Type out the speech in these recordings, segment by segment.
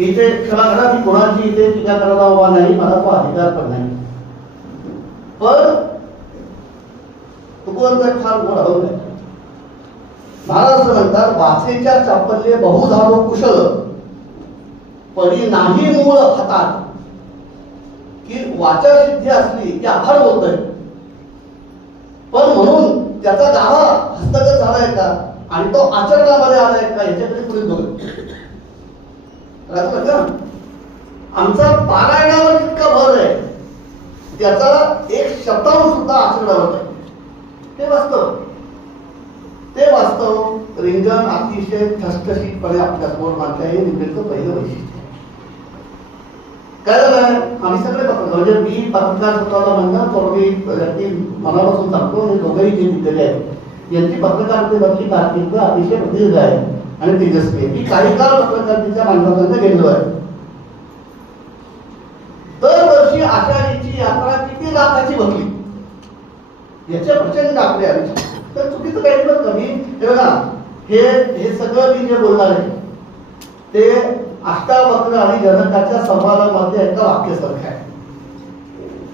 इथे क्षमा खरा मी कोणाची इथे टीका करायला उभा नाही मला तो अधिकार पण नाही. पण तुकोबंद फार गोड भाऊ महाराज म्हणतात वाचेच्या चापल्ये बहु झालो कुशल परी नाही मूळ हातात. की वाचा सिद्धी असली की आभार बोलतोय. पण म्हणून त्याचा दावा हस्तगत झालाय का? आणि तो आचरणामध्ये आलाय का? याच्याकडे पुढे बघ. राजू का आमचा पारायणावर जितका भर आहे त्याचा एक शब्दावर सुद्धा आचरणावर आहे ते वास्तव. ते वास्तव रिंगण अतिशय ठसठशीतपणे आपल्यासमोर मांडलं हे निवृत्त पहिलं वैशिष्ट्य काय झालं? आम्ही सगळे पत्रकार म्हणजे मी पत्रकार स्वतःला म्हणणार थोडी व्यक्ती मनापासून सांगतो आणि दोघंही जे विद्यार्थी आहेत यांची पत्रकारितेवरची कारकीर्द अतिशय प्रदीर्घ आहे. आणि तेजस्वी. मी काही काळ पत्रकारितेच्या माणसापर्यंत गेलो आहे दरवर्षी आषाढीची यात्रा किती लाखाची भरली? याच्या प्रचंड आपले तर चुकीचं काही नव्हतं मी हे बघा हे हे सगळं मी जे बोलणार आहे ते अष्टावक्र आणि जनकाच्या संवादामध्ये एका वाक्यासारखं आहे.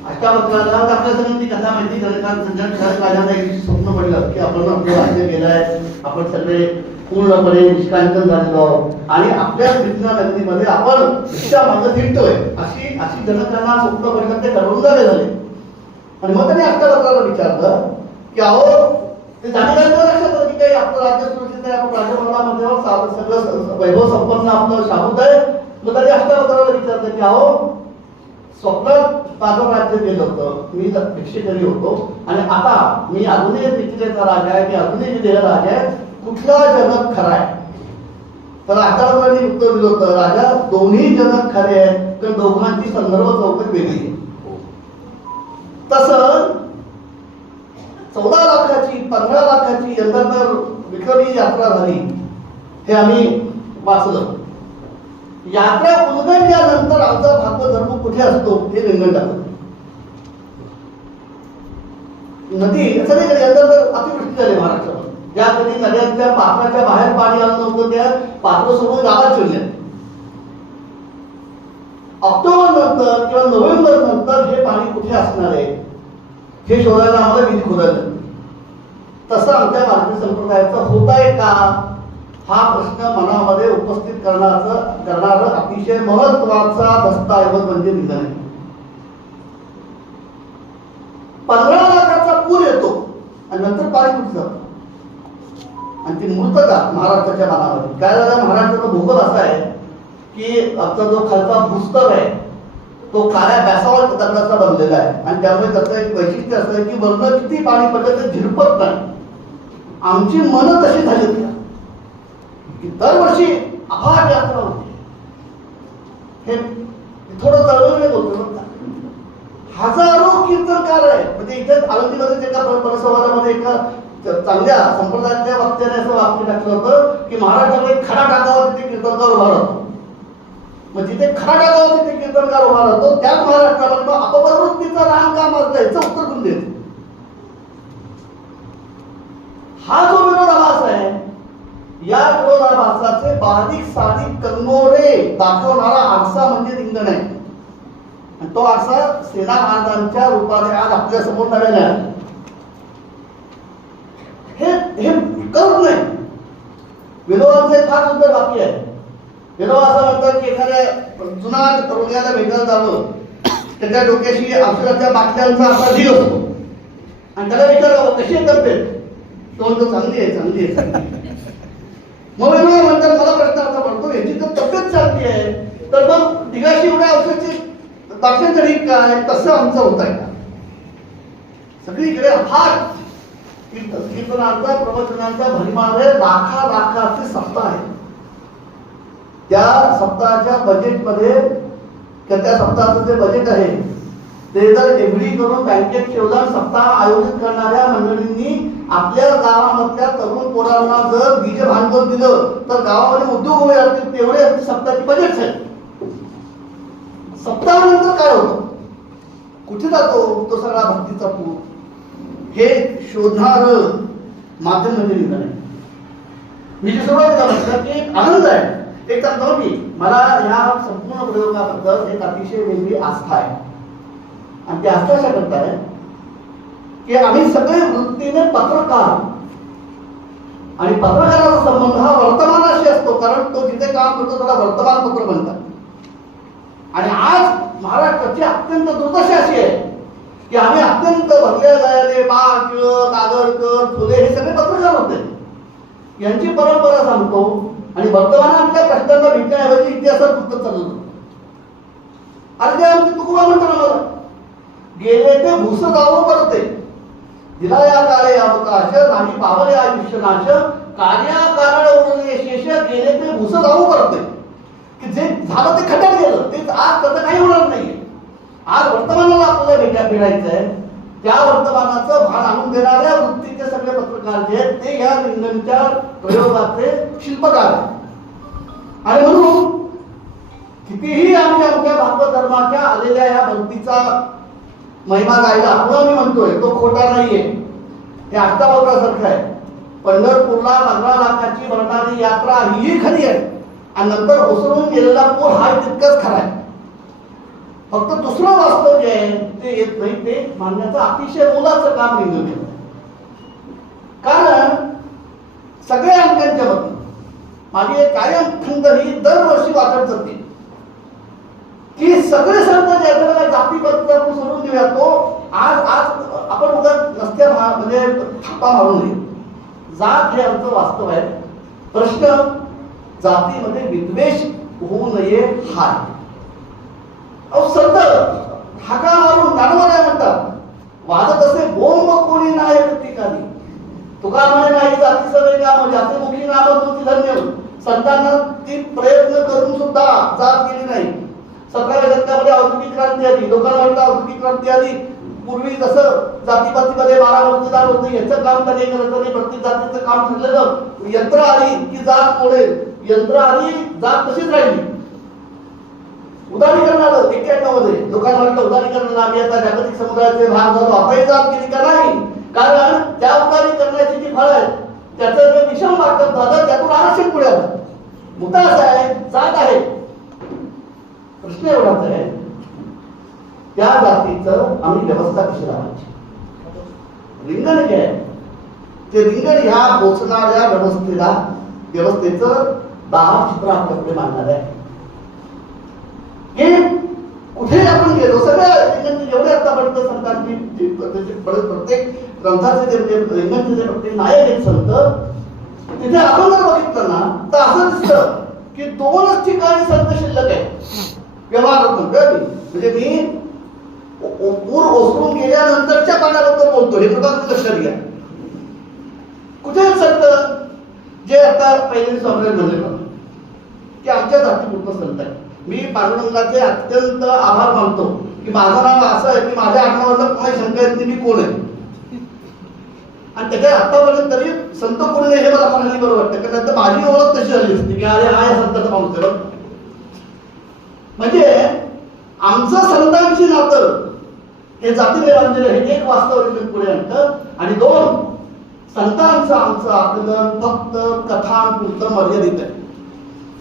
अष्टावक्राला आपल्या सगळ्यांची कथा माहिती जनकांत एक स्वप्न पडलं की आपण आपलं राज्य गेलाय आपण सगळे पूर्णपणे निष्कांतन झालेलो आणि आपल्या कृष्णा नगरीमध्ये आपण भिक्षा मागं फिरतोय. अशी अशी जनकांना स्वप्न पडलं ते ठरवून झाले झाले. आणि मग त्यांनी आत्ता लोकांना विचारलं की अहो ते जाणीव लक्षात आलं की काही आपलं राज्य सुरक्षित आहे आपण राजभवनामध्ये सगळं वैभव संपन्न आपलं शाबूत आहे मग त्यांनी आत्ता लोकांना विचारलं की अहो स्वप्नात माझं राज्य केलं होतं. मी भिक्षेकरी होतो. आणि आता मी अजूनही पितृचा राजा आहे. मी अजूनही विदेह राजा आहे. कुठला जनक खरा आहे? तर आचार्यांनी उत्तर दिलं होतं. राजा दोन्ही जनक खरे आहेत. तर दोघांची संदर्भ चौकट वेगळी आहे. तसं चौदा लाखाची पंधरा लाखाची यंदा तर विक्रमी यात्रा झाली. हे आम्ही वाचलं. यात्रा उलगडल्यानंतर आमचा भागवत धर्म कुठे असतो हे रिंगण दाखवतो नदी सगळीकडे यंदा तर अतिवृष्टी झाली महाराष्ट्रामध्ये. ज्या कधी नद्यांच्या पात्राच्या बाहेर पाणी आलं नव्हतं त्या पात्र सोडून गावात शिरल्या. ऑक्टोबर नंतर किंवा नोव्हेंबर नंतर हे पाणी कुठे असणार आहे हे शोधायला आम्हाला विधी खोदायला तसं आमच्या भारतीय संप्रदायाचं होत आहे का? हा प्रश्न मनामध्ये उपस्थित करण्याचं करणारं अतिशय महत्त्वाचा दस्तऐवज म्हणजे निधन आहे पंधरा लाखाचा पूर येतो आणि नंतर पाणी कुठं आणि ती मूर्तता महाराष्ट्राच्या मनामध्ये. काय झालं? महाराष्ट्राचा भूगोल असा आहे की आमचा जो खालचा भूस्तर आहे तो काळ्या बॅसावर दगडाचा बनलेला आहे. आणि त्यामुळे त्याचं एक वैशिष्ट्य असं आहे की वरनं किती पाणी पडलं ते झिरपत नाही. आमची मनं तशी झाली होती. की दरवर्षी अफाट यात्रा होती. हे थोडं तळवले होतो हजारो कीर्तनकार आहे म्हणजे इथे आळंदीमध्ये एका परिसंवादामध्ये एका चांगल्या संप्रदायातल्या वक्त्याने असं वाक्य टाकलं होतं की महाराष्ट्रामध्ये खडा टाकावर तिथे कीर्तनकार उभा राहतो. मग जिथे खडा टाकावर तिथे कीर्तनकार उभा राहतो त्याच महाराष्ट्रामध्ये मग अपप्रवृत्तीचं रान काम असतं याचं उत्तर कोण देत हा जो विरोधाभास आहे या विरोधाभासाचे बारीक सारीक कंगोरे दाखवणारा आरसा म्हणजे रिंगण आहे. आणि तो आरसा सेना महाराजांच्या रूपाने आज आपल्यासमोर नव्याने आहे हे हे करू नये विनोबांचं एक फार सुंदर वाक्य आहे. विनोबा असं म्हणतात की एखाद्या जुना तरुणाला भेटायला जावं. त्याच्या डोक्याशी औषधाच्या बाटल्यांचा असा जीव असतो. आणि त्याला विचारावं कशी तब्येत? तो म्हणतो चांगली आहे चांगली आहे. चांगली म्हणतात मला प्रश्न असा पडतो याची जर तब्येत चांगली आहे. तर मग ढिगाशी एवढ्या औषधाची बाटल्यांचं तरी काय तसं आमचं होत आहे सगळीकडे फार कीर्तन- कीर्तनांचा प्रवचनांचा भरिमार लाखा लाखाचे सप्ताह आहे त्या सप्ताहाच्या बजेटमध्ये किंवा त्या सप्ताहाचं जे बजेट आहे ते जर एफडी करून बँकेत ठेवलं सप्ताह आयोजित करणाऱ्या मंडळींनी आपल्या गावामधल्या तरुण पोरांना जर बीज भांडवल दिलं तर गावामध्ये उद्योग उभे राहतील तेवढे आमची सप्ताहाची बजेट आहे सप्ताहानंतर काय होतं? कुठे जातो तो सगळा भक्तीचा पूर? हे शोधणार माध्यम म्हणजे निधन आहे मी जे सुरुवातीला म्हटलं की आनंद आहे. एक सांगतो मी मला ह्या संपूर्ण प्रयोगाबद्दल एक अतिशय वेगळी आस्था आहे. आणि ते असं अशा करताय आहे की आम्ही सगळे वृत्तीने पत्रकार. आणि पत्रकाराचा संबंध हा वर्तमानाशी असतो कारण तो जिथे काम करतो त्याला वर्तमानपत्र म्हणतात. आणि आज महाराष्ट्राची अत्यंत दुर्दशा अशी आहे की आम्ही अत्यंत भरल्या गयाने बाळ टिळक आगरकर फुले हे सगळे पत्रकार होते. यांची परंपरा सांगतो आणि वर्तमानातल्या प्रश्नांना भेटण्याऐवजी इतिहासात उत्तर चालू होतं. अरे ते आमचे तुकोबा म्हणतात आम्हाला. गेले ते भूस गावो करते. दिला या काळे अवकाश नाही पावले आयुष्य नाश कार्या कारण उरले शेष गेले ते भूस गाव करते. की जे झालं ते खड्ड्यात गेलं ते आज त्याचं काही होणार नाहीये. आज वर्तमानाला आपल्याला भेटा मिळायचं आहे त्या वर्तमानाचं भान आणून देणाऱ्या वृत्तीचे सगळे पत्रकार जे आहेत ते या लिंगनच्या प्रयोगाचे शिल्पकार आहेत. आणि म्हणून कितीही आम्ही आमच्या भागवत धर्माच्या आलेल्या या भक्तीचा महिमा गायला. पुन्हा आम्ही म्हणतोय तो खोटा नाहीये. ते अष्टावक्रासारखं आहे. पंढरपूरला पंधरा लाखाची भरणारी यात्रा ही खरी आहे. आणि नंतर ओसरून गेलेला पूर हा तितकाच खरा आहे. फक्त दुसरं वास्तव जे आहे ते येत नाही ते मानण्याचं अतिशय मोलाचं काम निघून गेलं कारण सगळ्या अंकांच्या बाबतीत माझी एक कायम खंत ही दरवर्षी वाचत जाते. की सगळे संत जे आहेत ना, आपण सोडून देऊया. तो आज आज आपण उगा नसत्या म्हणजे थापा मारू नये जात हे आमचं वास्तव आहे. प्रश्न जातीमध्ये विद्वेष होऊ नये हा अहो संत हाका मारून नाणवऱ्या म्हणतात. वाजत असे बोंब कोणी नाही ठिकाणी. तुका म्हणे नाही जाती सगळे का म्हणजे असे मुखी नाम होती धन्य संतांना ती प्रयत्न करून सुद्धा जात गेली नाही. सतराव्या शतकामध्ये औद्योगिक क्रांती आली लोकांना म्हटलं औद्योगिक क्रांती आली. पूर्वी जसं जातीपातीमध्ये बारा मतदार होते याचं काम त्याने करत नाही प्रत्येक जातीचं काम ठरलेलं. यंत्र आली की जात पुढे यंत्र आली जात तशीच राहिली. उदारीकरण आलं एक्क्याण्णवमध्ये लोकांना वाटलं उदारीकरण आम्ही आता जागतिक समुदायाचे भाग झालो आपण जात केली का नाही? कारण त्या उदारीकरणाची जी फळ आहेत त्याचं जे विषम वाटप झालं त्यातून आरक्षण पुढे आलं. मुद्दा असा आहे जात आहे. प्रश्न एवढाच आहे. त्या जातीचं आम्ही व्यवस्था कशी राहायची रिंगण जे आहे. ते रिंगण ह्या पोचणाऱ्या व्यवस्थेला व्यवस्थेचं दहा चित्र आपल्याकडे मांडणार आहे. हे कुठे आपण गेलो? सगळ्या एवढे जेवढे आतापर्यंत संतांची की प्रत्येक ग्रंथाचे जे म्हणजे रिंगणचे जे प्रत्येक नायक आहेत संत तिथे आपण जर बघितलं ना तर असं दिसतं की दोनच ठिकाणी संत शिल्लक आहे व्यवहार म्हणतोय मी म्हणजे मी पूर ओसरून गेल्यानंतरच्या पाण्याबद्दल बोलतो. हे प्रकार तुम्ही लक्षात घ्या. कुठे संत? जे आता पहिले स्वामी म्हणले की आमच्या जातीपुरतं संत आहे मी पांडुरंगाचे अत्यंत आभार मानतो. की माझं नाव असं आहे की माझ्या आत्मावर कोणी शंका येत मी कोण आहे? आणि त्याच्या आतापर्यंत तरी संत कोण नाही हे मला म्हणाली बरं वाटतं. कारण नंतर माझी ओळख तशी झाली असते. की अरे हा या संताचा माणूस आहे म्हणजे आमचं संतांची नातं हे जातीने बांधलेलं हे एक वास्तव पुढे आणतं. आणि दोन संतांचं आमचं आकलन फक्त कथांपुरतं मर्यादित आहे.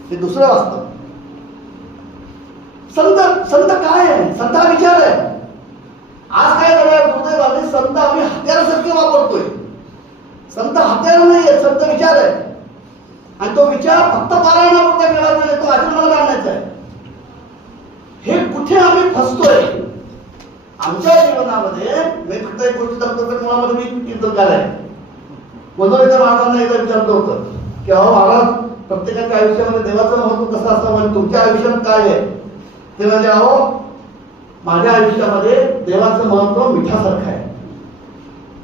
हे दुसरं वास्तव. संत संत काय आहे? संत हा विचार आहे. आज काय झालं दुर्दैवाने संत आम्ही हत्यारासारखे वापरतोय. संत हत्यार नाही आहे संत विचार आहे आणि तो विचार फक्त पारायणापुरता मिळाला नाही तो आचरणाला आणायचा आहे. हे कुठे आम्ही फसतोय? आमच्या जीवनामध्ये मी फक्त एक गोष्ट सांगतो तर मुळामध्ये मी कीर्तनकार आहे गोंधळीच्या महाराजांना एकदा विचारलं होतं की अहो महाराज प्रत्येकाच्या आयुष्यामध्ये देवाचं महत्त्व कसं असतं म्हणजे तुमच्या आयुष्यात काय आहे? ते म्हणजे अहो माझ्या आयुष्यामध्ये देवाचं महत्त्व मिठासारखं आहे.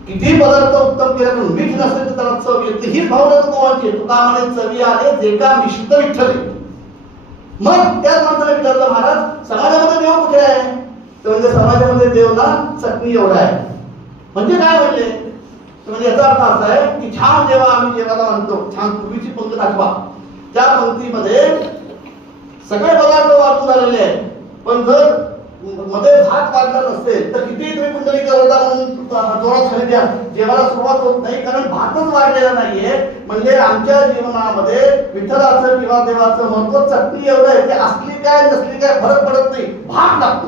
किती पदार्थ उत्तम केला पण मीठ नसेल तर त्याला चव येते हीच भावना तुकोवांची तुका म्हणे चवी आले जे का मिष्ट विठ्ठले मग त्याच माणसाला विचारलं महाराज समाजामध्ये देव कुठे आहे? तर म्हणजे समाजामध्ये देवला चटणी एवढा आहे. म्हणजे काय म्हणले? म्हणजे याचा अर्थ असा आहे की छान जेव्हा आम्ही जेवायला म्हणतो छान पूर्वीची पंक्ती दाखवा त्या पंक्तीमध्ये सगळे पदार्थ वाटून झालेले आहेत. पण जर मध्ये भात वाढला नसते तर किती तुम्ही कुंडली करता म्हणून जोरात खाली द्या. जेवायला सुरुवात होत नाही कारण भातच वाढलेला नाहीये. म्हणजे आमच्या जीवनामध्ये विठ्ठलाचं किंवा देवाचं महत्त्व चटणी एवढं आहे ते असली काय नसली काय फरक पडत नाही. भात लागतो.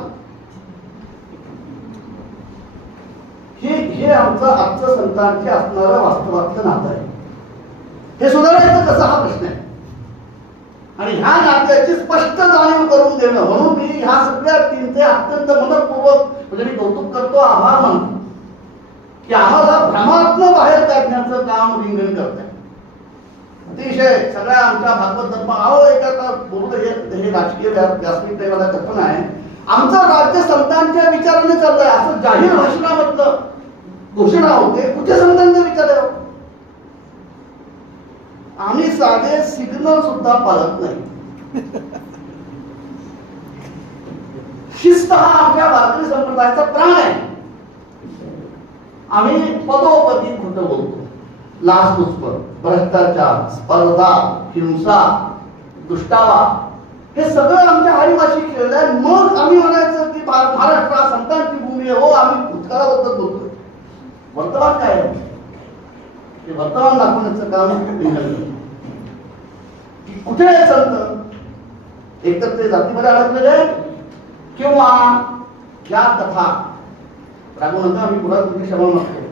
हे हे आमचं आजचं संतांचे असणारं वास्तवातलं नातं आहे. हे सुधारायचं कसं हा प्रश्न आहे? आणि ह्या नात्याची स्पष्ट जाणीव करून देणं. म्हणून मी ह्या सगळ्या टीमचे अत्यंत मनपूर्वक म्हणजे मी कौतुक करतो आभार मानतो. की आम्हाला भ्रमात्न बाहेर काढण्याचं काम रिंगण करत आहे अतिशय सगळ्या आमच्या भागवत धर्म अहो एका आता बोलू हे राजकीय व्यासपीठ आहे मला कथन आहे. आमचं राज्य संतांच्या विचाराने चाललंय असं जाहीर भाषणामधलं घोषणा होते. कुठे संतांचा विचार आहे आम्ही साधे सिग्नल सुद्धा पाळत नाही. शिस्त हा आमच्या भारतीय संप्रदायाचा प्राण आहे. आम्ही पदोपदी खोट बोलतो. लाचलुचपत भ्रष्टाचार स्पर्धा हिंसा दुष्टावा हे सगळं आमच्या हरिभाषी खेळलं आहे. मग आम्ही म्हणायचं की महाराष्ट्र संतांची भूमी आहे. हो आम्ही भूतकाळाबद्दल बोलतोय. वर्तमान काय आहे? हे वर्तमान दाखवण्याचं काम की कुठे आहे संत? एकतर ते जातीमध्ये अडकलेले किंवा या कथा राघवनंतर आम्ही पुन्हा तुमची क्षमा मागतो.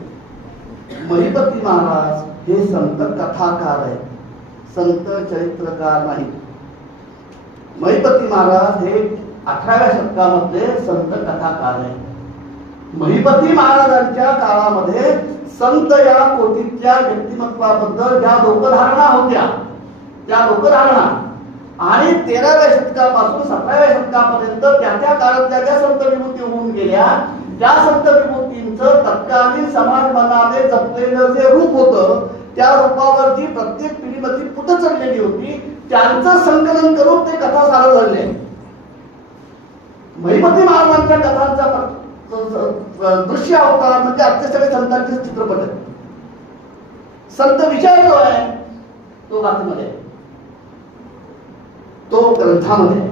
महिपती महाराज हे संत कथाकार आहेत. संत चरित्रकार नाही महिपती महाराज हे अठराव्या शतकामधले संत कथाकार आहेत. महिपती महाराजांच्या काळामध्ये संत या कोटीतल्या व्यक्तिमत्वाबद्दल ज्या लोकधारणा होत्या त्या लोकधारणा आणि तेराव्या शतकापासून सतराव्या शतकापर्यंत त्या त्या काळातल्या ज्या संत विभूती होऊन गेल्या त्या संत विभूतींचं तत्कालीन समाज मनाने जपलेलं जे रूप होतं त्या रूपावर जी प्रत्येक पिढीमध्ये पुट चढलेली होती. त्यांचं संकलन करून ते कथा सारं झाले. महिपती महाराजांच्या कथांचा दृश्य अवतार म्हणजे आजचे सगळे संतांचे चित्रपट आहेत. संत विचार जो आहे तो गाथीमध्ये तो ग्रंथामध्ये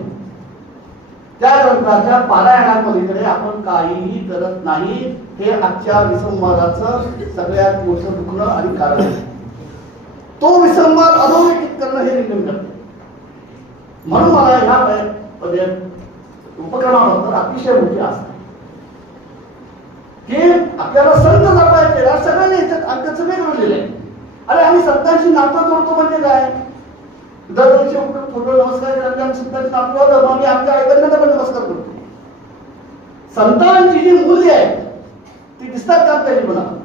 त्या ग्रंथाच्या पारायणापलीकडे आपण काहीही करत नाही हे आजच्या विसंवादाचं सगळ्यात मोठं दुखणं आणि कारण आहे. तो विसंवाद अधोरेखित करणं हे निर्णय करते म्हणून मला ह्या प्रय- उपक्रमाबद्दल अतिशय मोठी आस की आपल्याला संत जपायचे आज सगळ्यांनी याच्यात आमच्या सगळे घडलेले अरे आम्ही संतांशी नातं जोडतो म्हणजे काय? दरवर्षी उठून फोटो नमस्कार आम्ही संतांची नातं जोडतो. आम्ही आमच्या आईवडिलांना पण नमस्कार करतो. संतांची जी मूल्य आहेत ती दिसतात का आपल्या जीवनात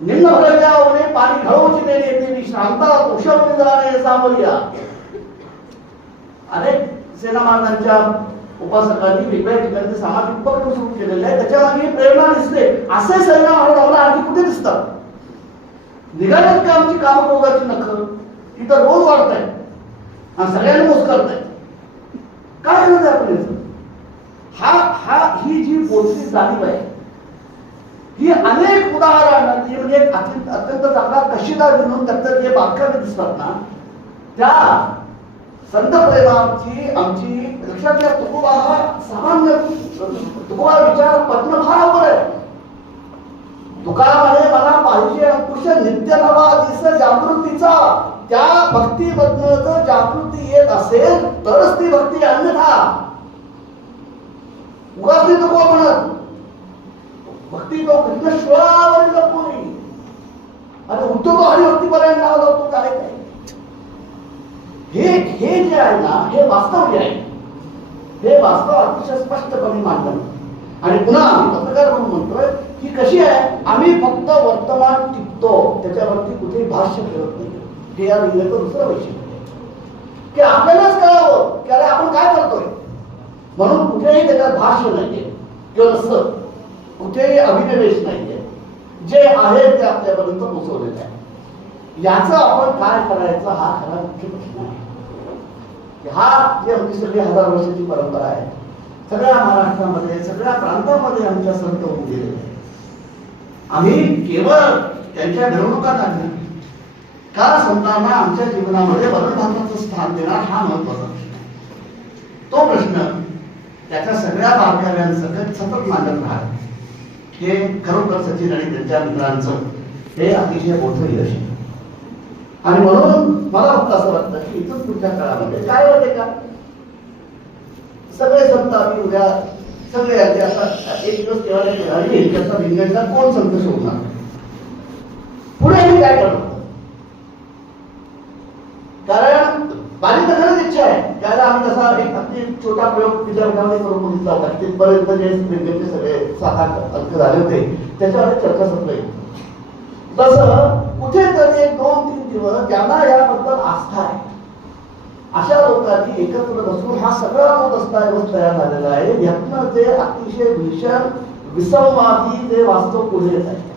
निम्न भरल्या पाणी घडवची देणे येते शांता कुशल जाणे सामोरिया अनेक सेना महाराजांच्या उपासकांनी वेगवेगळ्या ठिकाणी ते सामाजिक उपक्रम सुरू केलेले आहे. त्याच्यामागे प्रेरणा दिसते. असे सैना महाराज आम्हाला आणखी कुठे दिसतात? निघाल्यात का आमची कामक्रोधाची नख? ती तर रोज वाढत आहे आणि सगळ्यांना मोज करताय काय गरज आहे आपण हा हा ही जी बोलती जाणीव आहे ही अनेक उदाहरण ही म्हणजे अत्यंत अत्यंत चांगला कशीदार म्हणून त्याचं जे बारकावे दिसतात ना त्या संत प्रेमाची आमची लक्षात घ्या तुकोबा हा सामान्य तुकोबा विचार पद्म आहे. तुकारामाने मला पाहिजे अंकुश नित्य नवा दिस जागृतीचा. त्या भक्तीबद्दल जागृती येत असेल तरच ती भक्ती अन्यथा. उगाच नाही तुकोबा म्हणत. भक्ती तो कृष्णश्वरावरील पुरी. आणि उद्योग आणि भक्तीपर्यंत नाव लावतो काय काय? हे हे जे आहे ना हे वास्तव जे आहे. हे वास्तव अतिशय स्पष्टपणे मांडलं. आणि पुन्हा पत्रकार म्हणून म्हणतोय की कशी आहे? आम्ही फक्त वर्तमान टिपतो. त्याच्यावरती कुठेही भाष्य करत नाही. हे या लिहिण्याचं दुसरं वैशिष्ट्य की आपल्यालाच कळावं की अरे आपण काय करतोय? म्हणून कुठेही त्याच्यात भाष्य नाहीये. किंवा नसतं. कुठेही अभिनिवेश नाहीये. जे आहे ते आपल्यापर्यंत पोहोचवलेलं आहे. याच आपण काय करायचं हा खरा मुख्य प्रश्न आहे हा जी आमची सगळी हजार वर्षाची परंपरा आहे सगळ्या महाराष्ट्रामध्ये सगळ्या प्रांतामध्ये आमच्या संत होऊन गेलेले आहेत. आम्ही केवळ त्यांच्या घडवणुका नाही का संतांना आमच्या जीवनामध्ये वरणभाताचं स्थान देणार हा महत्त्वाचा प्रश्न तो प्रश्न त्याच्या सगळ्या बारकाव्यांसकट सतत मांडत राहत हे खरोखर सचिन आणि त्यांच्या मित्रांचं हे अतिशय मोठं यश आहे. आणि म्हणून मला फक्त असं वाटतं की इथून पुढच्या काळामध्ये काय होते का? सगळे संत आम्ही उद्या सगळे याचे आता एक दिवस तेव्हा त्याचा लिंगाचा कोण संत शोधणार पुढे मी काय करणार? कारण माझी तर खरंच इच्छा आहे. त्याला आम्ही तसा एक अगदी छोटा प्रयोग विद्यापीठामध्ये करून बघितला होता तिथपर्यंत जे लिंगाचे सगळे सात आठ अंक झाले होते त्याच्यावर चर्चा सत्र तसं कुठेतरी एक दोन तीन दिवस ज्यांना याबद्दल आस्था आहे. अशा लोकांची एकत्र बसून हा सगळा जो दस्तऐवज तयार झालेला आहे. यातनं जे अतिशय भीषण विसंवादी जे वास्तव पुढे येत आहे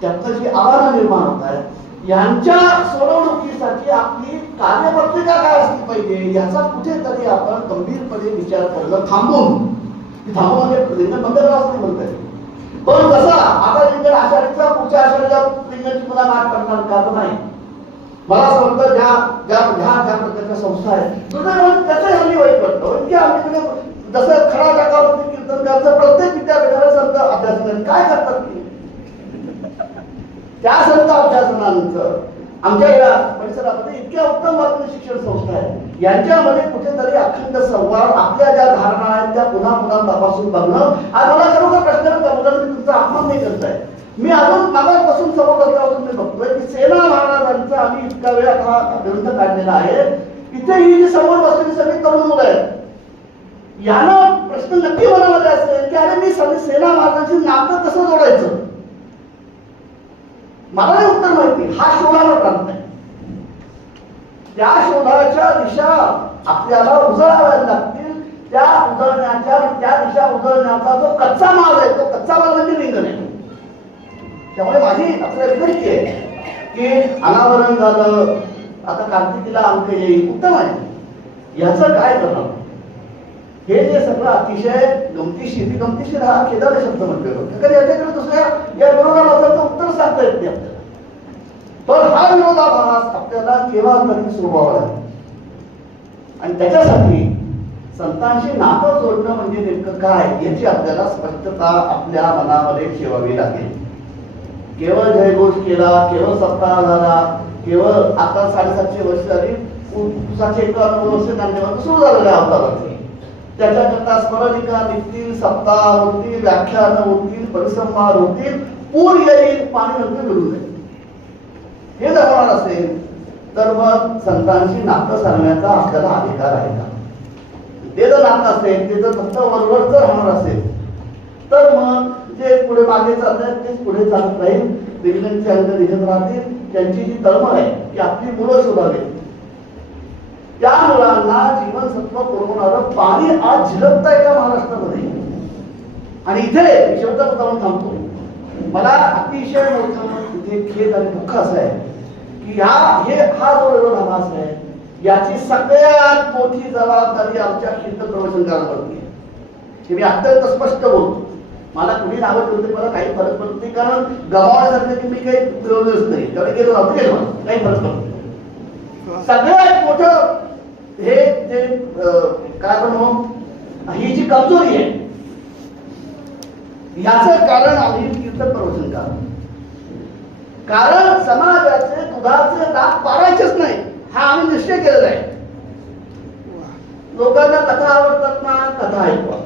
त्यातनं जी आव्हानं निर्माण होत आहेत यांच्या सोडवणुकीसाठी आपली कार्यपत्रिका काय असली पाहिजे याचा कुठेतरी आपण गंभीरपणे विचार करणं थांबून. थांबून म्हणजे लिंगन बंद करावं असं म्हणता येईल पण कसा आता लिंगन आषाढीचा पुढच्या आषाढीच्या लिंगनची मला गाठ करणार का? तर नाही. मला असं वाटतं ज्या ज्या ह्या ज्या प्रकारच्या संस्था आहेत दुर्दैवाने त्याचं हल्ली वाईट वाटतं म्हणजे की आम्ही जसं खरा टाकावरती कीर्तन करायचं प्रत्येक विद्यापीठाला संत अभ्यास काय करतात त्या संत अभ्यासनानंतर. आमच्या या परिसरामध्ये इतक्या उत्तम वाटणी शिक्षण संस्था आहेत. यांच्यामध्ये कुठेतरी अखंड संवाद आपल्या ज्या धारणा आहेत त्या पुन्हा पुन्हा तपासून बघणं. आणि मला खरोखर प्रश्न होता मी तुमचा अपमान नाही करत आहे मी अजून मागापासून समोर बसल्यापासून मी बघतोय की सेना महाराजांचा आम्ही इतका वेळ आता ग्रंथ काढलेला आहे. इथे ही जी समोर बसलेली सगळी तरुण मुलं आहेत यांना प्रश्न नक्की मनामध्ये असेल की अरे मी सगळी सेना महाराजांची नातं कसं जोडायचं? मला नाही उत्तर माहिती हा शोधाचा प्रांत आहे. त्या शोधाच्या दिशा आपल्याला उजळाव्या लागतील. त्या उजळण्याच्या त्या दिशा उजळण्याचा जो कच्चा माल आहे तो कच्चा माल म्हणजे रिंगण आहे. त्यामुळे माझी आपल्याला विनंती आहे की अनावरण झालं आता कार्तिकीला अंक येईल. उत्तम आहे. याचं काय करणार हे जे सगळं अतिशय गमतीशीर ती गमतीशीर हा खेदाला शब्द म्हटलेला होता कारण याच्याकडे दुसऱ्या या विरोधाभासाचं उत्तर सांगता येत नाही. पण हा विरोधाभास आपल्याला केव्हा तरी सुरू लागेल? आणि त्याच्यासाठी संतांशी नातं जोडणं म्हणजे नेमकं काय याची आपल्याला स्पष्टता आपल्या मनामध्ये ठेवावी लागेल. केवळ जयघोष केला केवळ सप्ताह झाला केवळ आता साडेसातशे वर्ष झाली सातशे एकावन्न वर्ष ज्ञानदेवाचं सुरू झालेलं आहे अवताराचं त्याच्याकरता स्मरणिका निघतील सप्ताह होतील व्याख्यान होतील परिसंवाद होतील पूर येईल पाणी नंतर मिळू जाईल हे जर होणार असेल तर मग संतांशी नातं सांगण्याचा आपल्याला अधिकार आहे का? ते जर नातं असेल ते जर फक्त वरवर जर होणार असेल तर मग जे पुढे मागे चालत आहेत तेच पुढे चालत राहील. विज्ञानचे अंक दिसत राहतील. त्यांची जी तळमळ आहे ती आपली मुलं सुधारेल त्या मुलांना जीवनसत्व पुरवणारं पाणी आज झिलकत आहे का महाराष्ट्रामध्ये. आणि इथे शब्द जाऊन थांबतो. मला अतिशय मोठं इथे खेद आणि दुःख असं आहे की ह्या हे हा जो विरोधाभास आहे याची सगळ्यात मोठी जबाबदारी आमच्या कीर्तन प्रवचनकारांवरती आहे हे मी अत्यंत स्पष्ट बोलतो. मला कुणी नावं ठेवते मला काही फरक पडत नाही कारण गमावण्यासारखं की मी काही मिळवलंच नाही. त्याला गेलो नव्हतं गेलो काही फरक पडत नाही. सगळ्यात मोठं हे जे काय म्हणू? ही जी कमजोरी आहे याच कारण आम्ही कीर्तन प्रवचनकार कारण समाजाचे दुधाचे दात पारायचेच नाही. हा आम्ही निश्चय केलेला आहे. लोकांना कथा आवडतात ना कथा ऐकवा.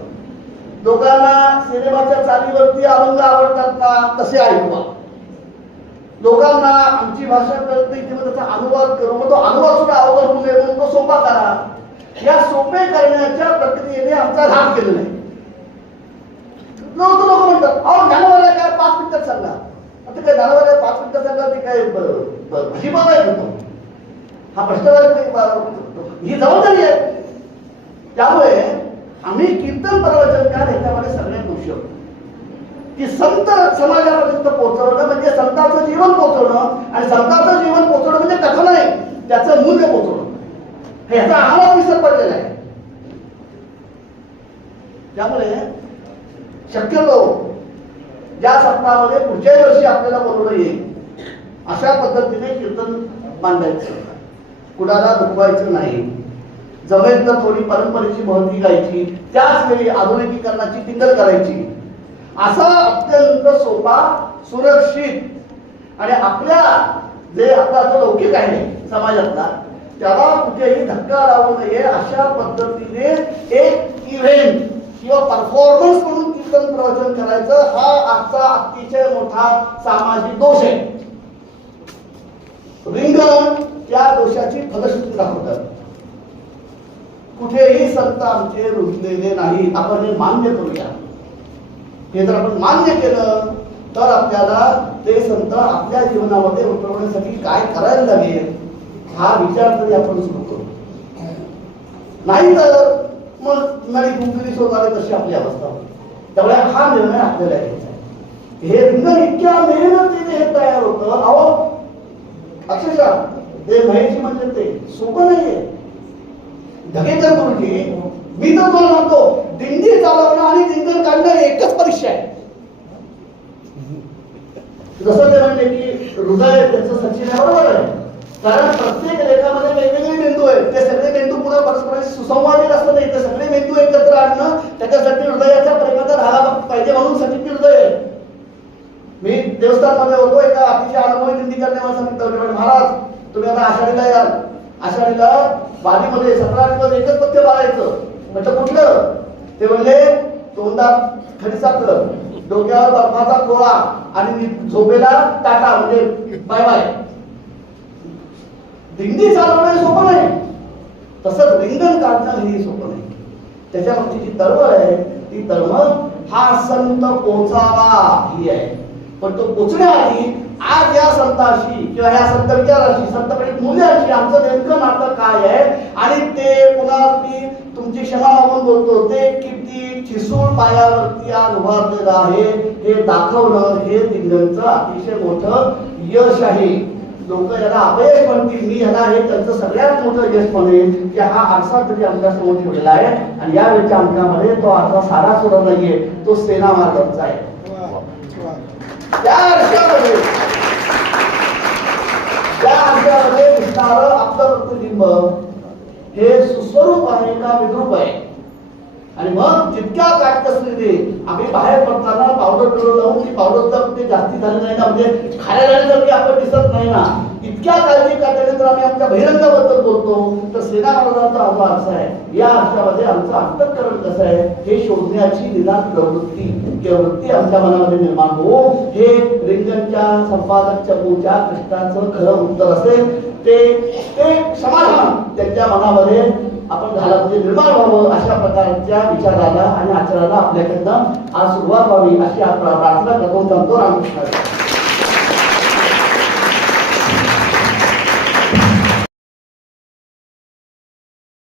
लोकांना सिनेमाच्या चालीवरती अभंग आवडतात ना तसे ऐकवा. लोकांना आमची भाषा कळत नाही तेव्हा त्याचा अनुवाद करू. मग तो अनुवाद सुद्धा अवघड होऊ नये म्हणून तो सोपा करा. या सोपे करण्याच्या प्रक्रियेने आमचा लाभ केलेला आहे. लोक लोक म्हणतात अहो ज्ञानवाला काय पाच मिनिटात सांगा आता काय ज्ञानवाला पाच मिनिटात सांगा ते काय भाजीपाला आहे तो? हा भ्रष्टाचार ही जबाबदारी आहे. त्यामुळे आम्ही कीर्तन प्रवचनकार ह्याच्यामध्ये सगळ्यात दोषी होतो की संत समाजापर्यंत पोहोचवणं म्हणजे संतांचं जीवन पोहोचवणं आणि संतांचं जीवन पोहोचवणं म्हणजे कथन नाही त्याचं मूल्य पोहोचवणं. ह्याचा आम्हाला विसर पडलेला आहे. त्यामुळे शक्यतो ज्या सप्ताहामध्ये पुढच्याही वर्षी आपल्याला बोलवलं येईल अशा पद्धतीने कीर्तन मांडायचं. कुणाला दुखवायचं नाही. जमेल तर थोडी परंपरेची महती गायची त्याच वेळी आधुनिकीकरणाची टिंगल करायची. असा अत्यंत सोपा सुरक्षित. आणि आपल्या जे आपला जो लौकिक आहे समाजातला त्याला कुठेही धक्का लावू नये अशा पद्धतीने एक इव्हेंट किंवा परफॉर्मन्स म्हणून कीर्तन प्रवचन करायचं हा आजचा अतिशय मोठा सामाजिक दोष आहे. रिंगण त्या दोषाची फलश्रुती दाखवतात. कुठेही संत आमचे रुजलेले नाही आपण हे मान्य करूया. हे जर आपण मान्य केलं तर आपल्याला ते संत आपल्या जीवनामध्ये उतरवण्यासाठी काय करायला लागेल हा विचार तरी आपण सुरू करू. नाही तर मग नळी कुंकली शोधाले तशी आपली अवस्था त्यामुळे हा निर्णय आपल्याला घ्यायचा हे रिंगण इतक्या मेहनतीने हे तयार होतं अहो अक्षरशः ते महेशजी म्हणजे ते सोपं नाहीये. धगेकर गुरुजी मी तर तो म्हणतो दिंडी चालवणं आणि दिंडण काढणं एकच परीक्षा आहे. जसं ते म्हणले की हृदय त्याचं सचिन आहे बरोबर आहे. कारण प्रत्येक लेखामध्ये वेगवेगळे मेंदू आहेत. ते सगळे मेंदू पुढे परस्परांशी सुसंवादित असतात. नाही ते सगळे मेंदू एकत्र आणणं त्याच्यासाठी हृदयाच्या प्रेमाचा राहायला पाहिजे म्हणून सचिन हृदय आहे मी देवस्थानमध्ये होतो एका अतिशय अनुभवी दिंडी करणे माणसाने महाराज तुम्ही आता आषाढीला याल. आषाढीला वाडीमध्ये सतरा दिवस एकच पथ्य बाळायचं. म्हटलं कुठलं? ते म्हणजे तोंडात खडीसाखर डोक्यावर बर्फाचा कोळा आणि झोपेला टाटा म्हणजे बाय बाय. दिंडी चालवणं सोपं नाही. तसंच रिंगण काढणं हे सोपं नाही. त्याच्यावरची जी तळमळ आहे ती तळमळ हा संत पोचावा ही आहे. पण तो पोचण्याआधी आज या संताशी किंवा या संत विचाराशी संत मूल्याशी आमचं नेमकं नातं काय आहे? आणि ते पुन्हा मी तुमची क्षमा मागून बोलतो. ते किती ठिसूळ पायावरती आज उभारलेलं आहे हे दाखवणं हे दिग्गजचं अतिशय मोठं यश आहे. लोक याला अपयश म्हणतील मी ह्याला हे त्यांचं सगळ्यात मोठं यश म्हणेन की हा आरसा तरी आमच्यासमोर ठेवलेला आहे. आणि या वेळच्या अंकामध्ये तो आरसा सारा सोडत नाहीये तो सेना मार्गाचा आहे. त्या आरशामध्ये त्या आरशामध्ये दिसणारं आपलं प्रतिबिंब हे सुस्वरूप आहे का विद्रूप आहे? आणि मग जितक्या काटकसरीने आम्ही बाहेर पडताना पावडर पिवडर लावून ती पावडर तर ते जास्ती झाली नाही ना? म्हणजे खाऱ्या झाल्यासारखी आपण दिसत नाही ना? इतक्या काळजी काढल्याने तर आम्ही आमच्या बहिरंगाबद्दल बोलतो. तर सेना महाराजांचा हा असा आहे. या अर्थामध्ये आमचं अंतकरण कसं आहे? हे शोधण्याची निदान प्रवृत्ती किंवा वृत्ती आमच्या मनामध्ये निर्माण हो हे रिंगणच्या संपादक चमूच्या कृष्णाचं खरं उत्तर असेल ते ते समाधान त्यांच्या मनामध्ये आपण घाला म्हणजे निर्माण व्हावं अशा प्रकारच्या विचाराला आणि आचरणाला आपल्याकडनं आज सुरुवात व्हावी अशी आपण प्रार्थना करतो. रामकृष्ण.